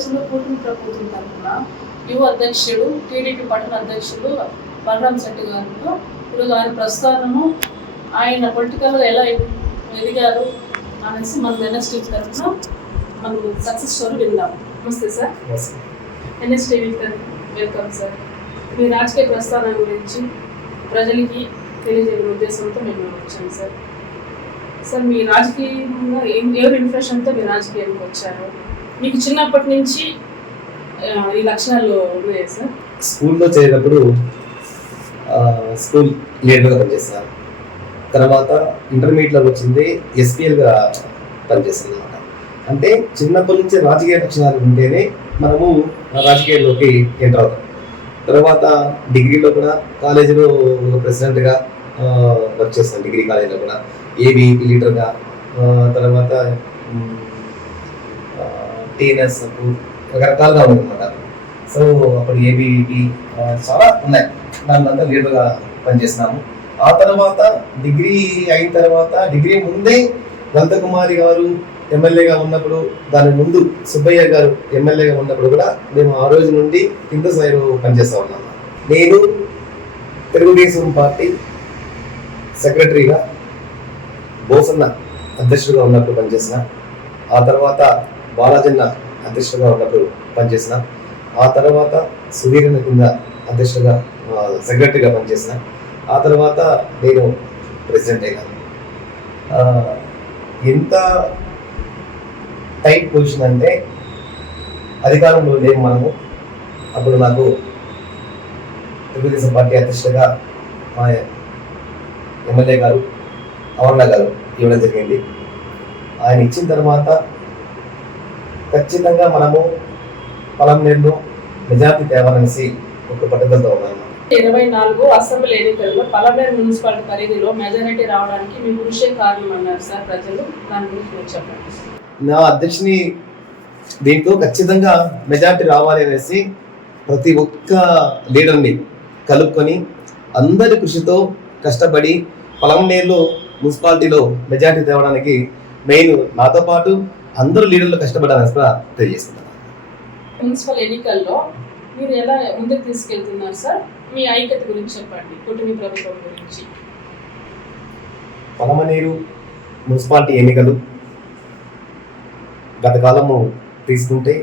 ఆంధ్రప్రదేశ్లో కూటమి ప్రభుత్వం తరఫున యువ అధ్యక్షుడు టీడీపీ పట్టణ అధ్యక్షుడు బలరాం శెట్టి గారితో ఈరోజు ఆయన ప్రస్థానము ఆయన పొలిటికల్గా ఎలా ఎదిగారు అనేసి మన ఎన్ఎస్టీవీ తరఫున మనం సక్సెస్ స్టోరీ విందాం. నమస్తే సార్. NSTV welcome sir. మీ రాజకీయ ప్రస్థానం గురించి ప్రజలకి తెలియజేయడం ఉద్దేశంతో మేము వచ్చాము సార్. సార్ మీ రాజకీయంగా ఎవరి ఇన్ఫ్లూయెన్స్తో మీ రాజకీయానికి వచ్చారు? మీకు చిన్నప్పటి నుంచి ఈ లక్షణాలు ఉన్నాయా సార్? స్కూల్లో చేరినప్పుడు స్కూల్ లీడర్గా పనిచేస్తాను. తర్వాత ఇంటర్మీడియట్లో వచ్చింది ఎస్పీఎల్గా పనిచేస్తాను అనమాట. అంటే చిన్నప్పటి నుంచి రాజకీయ లక్షణాలు ఉంటేనే మనము రాజకీయాల్లోకి ఎంటర్ అవుతాం. తర్వాత డిగ్రీలో కూడా కాలేజీలో ప్రెసిడెంట్గా వర్క్ చేస్తాను. డిగ్రీ కాలేజీలో కూడా ఏబీ లీడర్గా, తర్వాత టీఎన్ఎస్ రకరకాలుగా ఉందన్నమాట. సో అప్పుడు ఏబీపీ చాలా ఉన్నాయి, దానికంతా లీడర్గా పనిచేసినాము. ఆ తర్వాత డిగ్రీ అయిన తర్వాత డిగ్రీ ముందే నందకుమారి గారు ఎమ్మెల్యేగా ఉన్నప్పుడు, దాని ముందు సుబ్బయ్య గారు ఎమ్మెల్యేగా ఉన్నప్పుడు కూడా మేము ఆ రోజు నుండి కింద స్థాయిలో పనిచేస్తూ ఉన్నాము. నేను తెలుగుదేశం పార్టీ సెక్రటరీగా బోసన్న అధ్యక్షుడిగా ఉన్నప్పుడు పనిచేసిన, ఆ తర్వాత బాలాజన్న అధ్యక్షుడిగా ఉన్నప్పుడు పనిచేసిన, ఆ తర్వాత సువీరన్న కింద అధ్యక్షుడిగా సెక్రటరీగా పనిచేసిన, ఆ తర్వాత నేను ప్రెసిడెంట్ అయినాను. ఎంత టైట్ పొజిషన్ అంటే అధికారంలో లేము మనము. అప్పుడు నాకు తెలుగుదేశం పార్టీ అధ్యక్షుడిగా మా ఎమ్మెల్యే గారు అమర్ణ గారు ఇవ్వడం జరిగింది. ఆయన ఇచ్చిన తర్వాత ఖచ్చితంగా మనము పలంనేరులో మెజార్టీ తేవాలనేసి ఒక పట్టుదలతో ఉన్నాను. 24 అసెంబ్లీ ఎన్నికల్లో పలమనేరు మున్సిపాలిటీ పరిధిలో మెజారిటీ రావడానికి మీ కృషి కారణం అన్నారు సార్ ప్రజలు. దాని గురించి మీరు చెప్పండి. నా అధ్యక్షుని దీంతో ఖచ్చితంగా మెజార్టీ రావాలి అనేసి ప్రతి ఒక్క లీడర్ని కలుపుకొని అందరి కృషితో కష్టపడి పలమనేరులో మున్సిపాలిటీలో మెజార్టీ తేవడానికి మెయిన్ నాతో పాటు అందరూ లీడర్లు కష్టపడాలని కూడా తెలియజేస్తున్నాను. మున్సిపల్ ఎన్నికల్లో మీరు ఎలా ముందుకు తీసుకెళ్తున్నారు సార్? మీ ఐక్యత గురించి చెప్పండి, కూటమి ప్రభుత్వం గురించి. పలమనేరు మున్సిపాలిటీ ఎన్నికలు గత కాలము తీసుకుంటే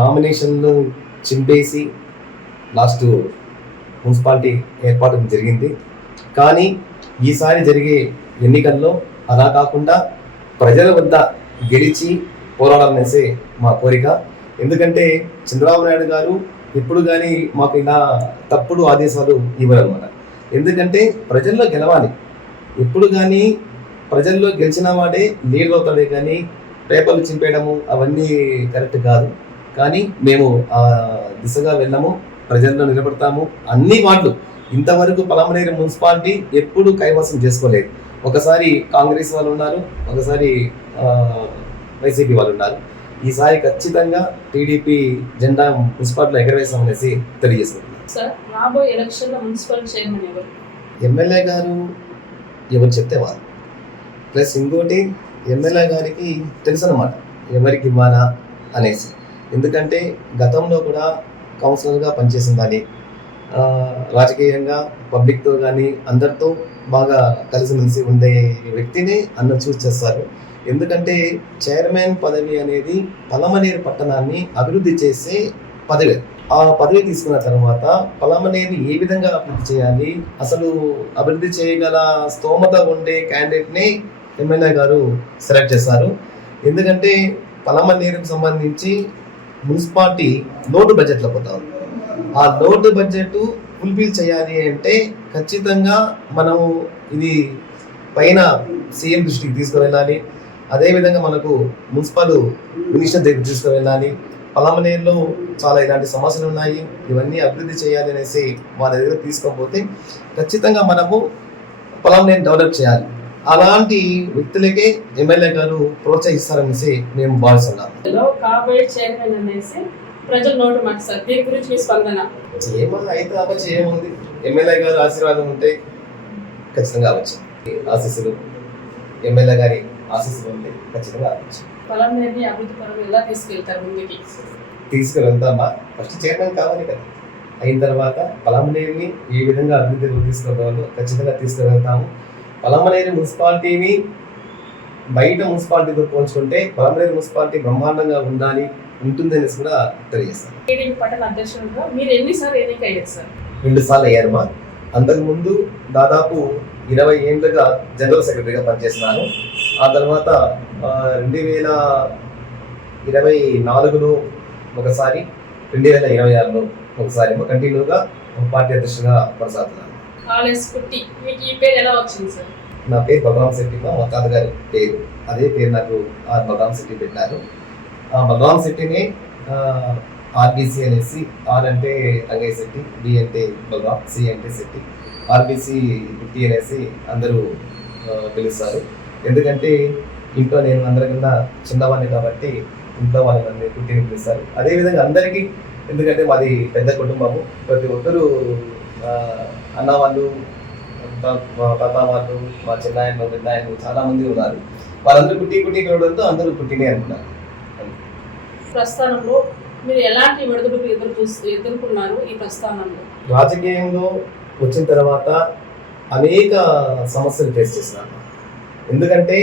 నామినేషన్లు చింపేసి లాస్ట్ మున్సిపాలిటీ ఏర్పాటు జరిగింది. కానీ ఈసారి జరిగే ఎన్నికల్లో అలా కాకుండా ప్రజల వద్ద గెలిచి పోరాడాలనేసి మా కోరిక. ఎందుకంటే చంద్రబాబు నాయుడు గారు ఎప్పుడు కానీ మాకు ఇలా తప్పుడు ఆదేశాలు ఇవ్వరన్నమాట. ఎందుకంటే ప్రజల్లో గెలవాలి. ఎప్పుడు కానీ ప్రజల్లో గెలిచిన వాడే లీడర్ అవుతాడే, కానీ పేపర్లు చింపేయడము అవన్నీ కరెక్ట్ కాదు. కానీ మేము ఆ దిశగా వెళ్ళాము, ప్రజల్లో నిలబడతాము. అన్ని వార్డులు ఇంతవరకు పలమనేరు మున్సిపాలిటీ ఎప్పుడు కైవసం చేసుకోలేదు. ఒకసారి కాంగ్రెస్ వాళ్ళు ఉన్నారు, ఒకసారి వైసీపీ వాళ్ళు ఉన్నారు. ఈసారి ఖచ్చితంగా టీడీపీ జెండా మున్సిపాలిటీలో ఎగరవేశామనేసి తెలియజేస్తున్నారు. సార్ రాబోయే ఎలక్షన్లో మున్సిపల్ చైర్మన్ ఎవరు? ఎమ్మెల్యే గారు ఎవరు చెప్తే వారు. ప్లస్ ఇంకోటి ఎమ్మెల్యే గారికి తెలుసు అన్నమాట ఎవరికి ఇవ్వాలా అనేసి. ఎందుకంటే గతంలో కూడా కౌన్సిలర్గా పనిచేసిన దాన్ని, రాజకీయంగా పబ్లిక్తో కానీ అందరితో బాగా కలిసిమెలిసి ఉండే వ్యక్తిని అన్న చూస్ చేస్తారు. ఎందుకంటే చైర్మన్ పదవి అనేది పలమనేరు పట్టణాన్ని అభివృద్ధి చేసే పదవి. ఆ పదవి తీసుకున్న తర్వాత పలమనేరుని ఏ విధంగా అభివృద్ధి చేయాలి, అసలు అభివృద్ధి చేయగల స్తోమత ఉండే క్యాండిడేట్ని ఎమ్మెల్యే గారు సెలెక్ట్ చేస్తారు. ఎందుకంటే పలమనేరుకు సంబంధించి మున్సిపాలిటీ లోటు బడ్జెట్లో పోతాం. ఆ లోటు బడ్జెట్ ఫుల్ఫిల్ చేయాలి అంటే ఖచ్చితంగా మనము ఇది పైన సీఎం దృష్టికి తీసుకువెళ్ళాలి. అదేవిధంగా మనకు మున్సిపల్ మినిస్టర్ దగ్గర తీసుకువెళ్ళాలి. పలమనేరులో చాలా ఇలాంటి సమస్యలు ఉన్నాయి, ఇవన్నీ అభివృద్ధి చేయాలి అనేసి వాళ్ళ దగ్గర తీసుకోకపోతే ఖచ్చితంగా మనము పలమనేరు డెవలప్ చేయాలి. అలాంటి వ్యక్తులకే ఎమ్మెల్యే గారు ప్రోత్సహిస్తారనేసి మేము భావిస్తున్నాము. కాబోయే చైర్మన్ అనేసి ప్రజలు నోటు మాట సార్, దీని గురించి మీ స్పందన? ఏమన్నా అయితే అవ్వచ్చు, ఏముంది, ఎమ్మెల్యే గారు ఆశీర్వాదం ఉంటే ఖచ్చితంగా అవ్వచ్చు. ఆశీస్సులు, ఎమ్మెల్యే గారి ఆశీస్సులు ఉంటే ఖచ్చితంగా అవ్వచ్చు. పొలంనేరుని అభివృద్ధి పనులు ఎలా తీసుకెళ్తారు ముందుకి? తీసుకువెళ్తామా? ఫస్ట్ చైర్మన్ కావాలి కదా. అయిన తర్వాత పొలంనేరుని ఏ విధంగా అభివృద్ధిలోకి తీసుకురావాలో ఖచ్చితంగా తీసుకువెళ్తాము. పొలంనేరు మున్సిపాలిటీని బయట మున్సిపాలిటీతో పోల్చుకుంటే పొలంనేరు మున్సిపాలిటీ బ్రహ్మాండంగా ఉంటుంది అనేసి కూడా తెలియజేస్తాను. టీడీపీ పట్టణ అధ్యక్షులుగా మీరు ఎన్నిసార్లు ఎన్నికయ్యారు సార్? 2 సార్లు అయ్యారమ్మా. అంతకుముందు దాదాపు 20 ఏళ్ళుగా జనరల్ సెక్రటరీగా పనిచేస్తున్నాను. ఆ తర్వాత 2024లో ఒకసారి, 2026లో ఒకసారి కంటిన్యూగా పార్టీ అధ్యక్షుడిగా కొనసాగుతున్నాను. ఆలెస్ కుట్టి, మీకు ఈ పేరు ఎలా వచ్చింది సార్? నా పేరు బలరాం శెట్టి, మా తాతగారి పేరు. అదే పేరు నాకు బలరాం శెట్టి పెట్టారు. ఆ బలరాం శెట్టిని ఆర్బీసీ అనేసి, ఆర్ అంటే రంగయ్య శెట్టి, బి అంటే బలరాం, సి అంటే శెట్టి, ఆర్బీసీ కుట్టి అనేసి అందరూ పిలుస్తారు. ఎందుకంటే ఇంట్లో నేను అందరికన్నా చిన్నవాడిని కాబట్టి ఇంట్లో వాళ్ళు నన్ను కుట్టిని పిలుస్తారు. అదేవిధంగా అందరికీ, ఎందుకంటే మాది పెద్ద కుటుంబము, ప్రతి ఒక్కరూ అన్న వాళ్ళు, తాత వాళ్ళు, మా చిన్నాయన్లు, పెద్దాయన్లు చాలా మంది ఉన్నారు. వాళ్ళందరూ కుట్టి పిలవడంతో అందరూ కుట్టినే అనుకున్నారు. ప్రస్థానంలో మీరు ఎలాంటి విడుదలకు ఎదుర్కొన్నారు? ఈ ప్రస్థానంలో రాజకీయంలో వచ్చిన తర్వాత అనేక సమస్యలు ఫేస్ చేసినాను. ఎందుకంటే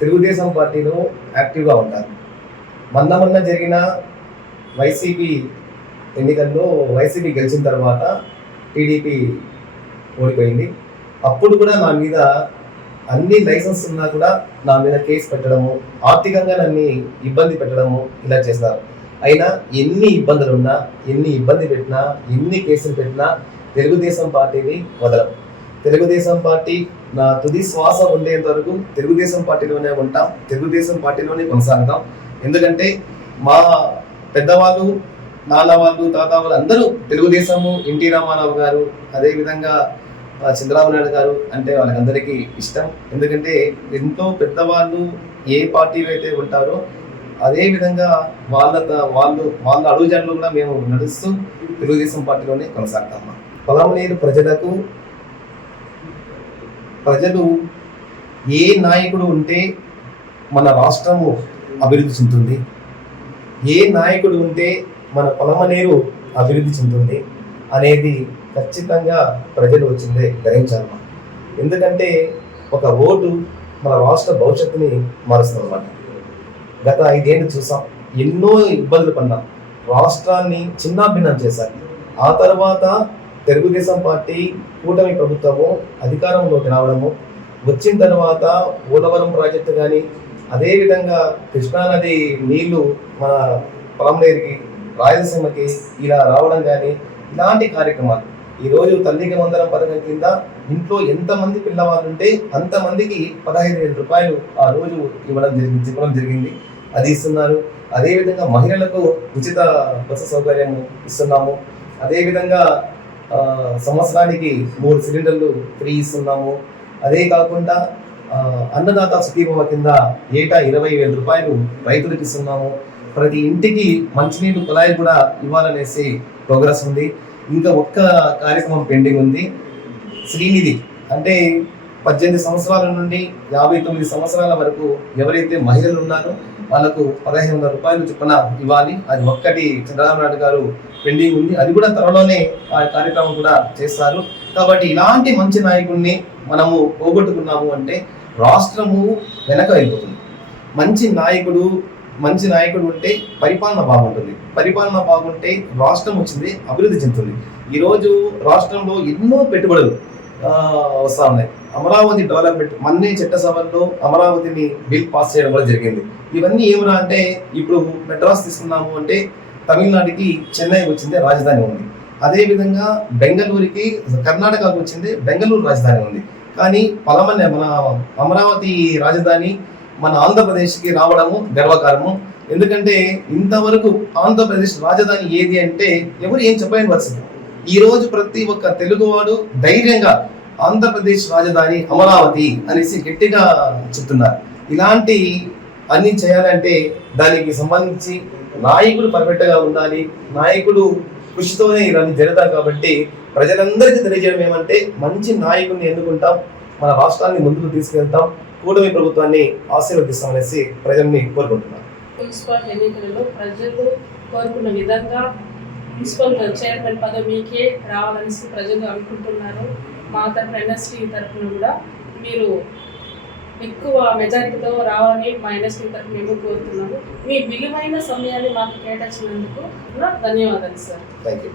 తెలుగుదేశం పార్టీలో యాక్టివ్గా ఉంటారు. మొన్న జరిగిన వైసీపీ ఎన్నికల్లో వైసీపీ గెలిచిన తర్వాత టీడీపీ ఓడిపోయింది. అప్పుడు కూడా నా మీద అన్ని లైసెన్స్ ఉన్నా కూడా నా మీద కేసు పెట్టడము, ఆర్థికంగా నన్ను ఇబ్బంది పెట్టడము ఇలా చేస్తారు. అయినా ఎన్ని ఇబ్బందులున్నా, ఎన్ని ఇబ్బంది పెట్టినా, ఎన్ని కేసులు పెట్టినా తెలుగుదేశం పార్టీని వదలం. తెలుగుదేశం పార్టీ నా తుది శ్వాస ఉండేంత వరకు తెలుగుదేశం పార్టీలోనే ఉంటాం, తెలుగుదేశం పార్టీలోనే కొనసాగుతాం. ఎందుకంటే మా పెద్దవాళ్ళు, నాన్న వాళ్ళు, తాత వాళ్ళు అందరూ తెలుగుదేశము, ఎన్టీ రామారావు గారు, అదేవిధంగా చంద్రబాబు నాయుడు గారు అంటే వాళ్ళకందరికీ ఇష్టం. ఎందుకంటే ఎంతో పెద్దవాళ్ళు ఏ పార్టీలో అయితే ఉంటారో అదే విధంగా వాళ్ళ అడుగుజాడలు కూడా మేము నడుస్తూ తెలుగుదేశం పార్టీలోనే కొనసాగుతాము. పొలంనేరు ప్రజలు ఏ నాయకుడు ఉంటే మన రాష్ట్రము అభివృద్ధి చెందుతుంది, ఏ నాయకుడు ఉంటే మన పొలంనేరు అభివృద్ధి చెందుతుంది అనేది ఖచ్చితంగా ప్రజలు వచ్చిందే గ్రహించాలి. ఎందుకంటే ఒక ఓటు మన రాష్ట్ర భవిష్యత్తుని మారుస్తుంది అన్నమాట. గత 5 ఏళ్ళు చూసాం, ఎన్నో ఇబ్బందులు పడినాం, రాష్ట్రాన్ని చిన్నాభిన్నం చేశారు. ఆ తర్వాత తెలుగుదేశం పార్టీ కూటమి ప్రభుత్వము అధికారంలోకి రావడము, వచ్చిన తర్వాత పోలవరం ప్రాజెక్టు కానీ, అదేవిధంగా కృష్ణానది నీళ్లు మన పొలంనేరుకి, రాయలసీమకి ఇలా రావడం కానీ, ఇలాంటి కార్యక్రమాలు. ఈరోజు తల్లికి వందనం పథకం కింద ఇంట్లో ఎంతమంది పిల్లవాళ్ళు ఉంటే అంతమందికి 15,000 రూపాయలు ఆ రోజు చెప్పడం జరిగింది. అది ఇస్తున్నారు. అదేవిధంగా మహిళలకు ఉచిత బస్సు సౌకర్యం ఇస్తున్నాము. అదేవిధంగా సంవత్సరానికి 3 సిలిండర్లు ఫ్రీ ఇస్తున్నాము. అదే కాకుండా అన్నదాత సుఖీభవ కింద ఏటా 20,000 రూపాయలు రైతులకు ఇస్తున్నాము. ప్రతి ఇంటికి మంచినీళ్ళు కుళాయిలు కూడా ఇవ్వాలనేసి ప్రోగ్రెస్ ఉంది. ఇంకా ఒక్క కార్యక్రమం పెండింగ్ ఉంది. శ్రీనిధి అంటే 18 సంవత్సరాల నుండి 59 సంవత్సరాల వరకు ఎవరైతే మహిళలు ఉన్నారో వాళ్ళకు 1,500 రూపాయలు చొప్పున ఇవ్వాలి. అది ఒక్కటి చంద్రబాబు నాయుడు గారు పెండింగ్ ఉంది. అది కూడా త్వరలోనే ఆ కార్యక్రమం కూడా చేస్తారు. కాబట్టి ఇలాంటి మంచి నాయకుడిని మనము పోగొట్టుకున్నాము అంటే రాష్ట్రము వెనక వెళ్ళిపోతుంది. మంచి నాయకుడు ఉంటే పరిపాలన బాగుంటుంది. పరిపాలన బాగుంటే రాష్ట్రం వచ్చింది అభివృద్ధి చెందుతుంది. ఈరోజు రాష్ట్రంలో ఎన్నో పెట్టుబడులు వస్తూ ఉన్నాయి. అమరావతి డెవలప్మెంట్ మొన్నే చట్టసభల్లో అమరావతిని బిల్ పాస్ చేయడం కూడా జరిగింది. ఇవన్నీ ఏమన్నా అంటే ఇప్పుడు మెడ్రాస్ తీసుకున్నాము అంటే తమిళనాడుకి చెన్నై వచ్చింది రాజధాని ఉంది. అదేవిధంగా బెంగళూరుకి కర్ణాటకకు వచ్చింది బెంగళూరు రాజధాని ఉంది. కానీ మన అమరావతి రాజధాని మన ఆంధ్రప్రదేశ్కి రావడము గర్వకారము. ఎందుకంటే ఇంతవరకు ఆంధ్రప్రదేశ్ రాజధాని ఏది అంటే ఎవరు ఏం చెప్పలేని పరిస్థితి. ఈ రోజు ప్రతి ఒక్క తెలుగువాడు ధైర్యంగా ఆంధ్రప్రదేశ్ రాజధాని అమరావతి అనేసి గట్టిగా చెప్తున్నారు. ఇలాంటి అన్ని చేయాలంటే దానికి సంబంధించి నాయకుడు పర్ఫెక్ట్గా ఉండాలి. నాయకుడు కృషితోనే ఇవన్నీ జరుగుతాయి. కాబట్టి ప్రజలందరికీ తెలియజేయడం ఏమంటే మంచి నాయకుడిని ఎన్నుకుంటాం, మన రాష్ట్రాన్ని ముందుకు తీసుకెళ్తాం, కూటమి ప్రభుత్వాన్ని ఆశీర్వదిస్తామనేసి ప్రజల్ని కోరుకుంటున్నాను. మున్సిపల్ ఎన్నికలలో ప్రజలు కోరుకున్న విధంగా మున్సిపల్ చైర్మన్ పదవి మీకే రావాలని ప్రజలు అనుకుంటున్నారు. మా తరఫున ఎన్ఎస్టీ తరఫున కూడా మీరు ఎక్కువ మెజారిటీతో రావాలని మా ఎన్ఎస్టీ తరఫున మేము కోరుతున్నాము. మీ విలువైన సమయాన్ని మాకు కేటాయించినందుకు కూడా ధన్యవాదాలు సార్. Thank you.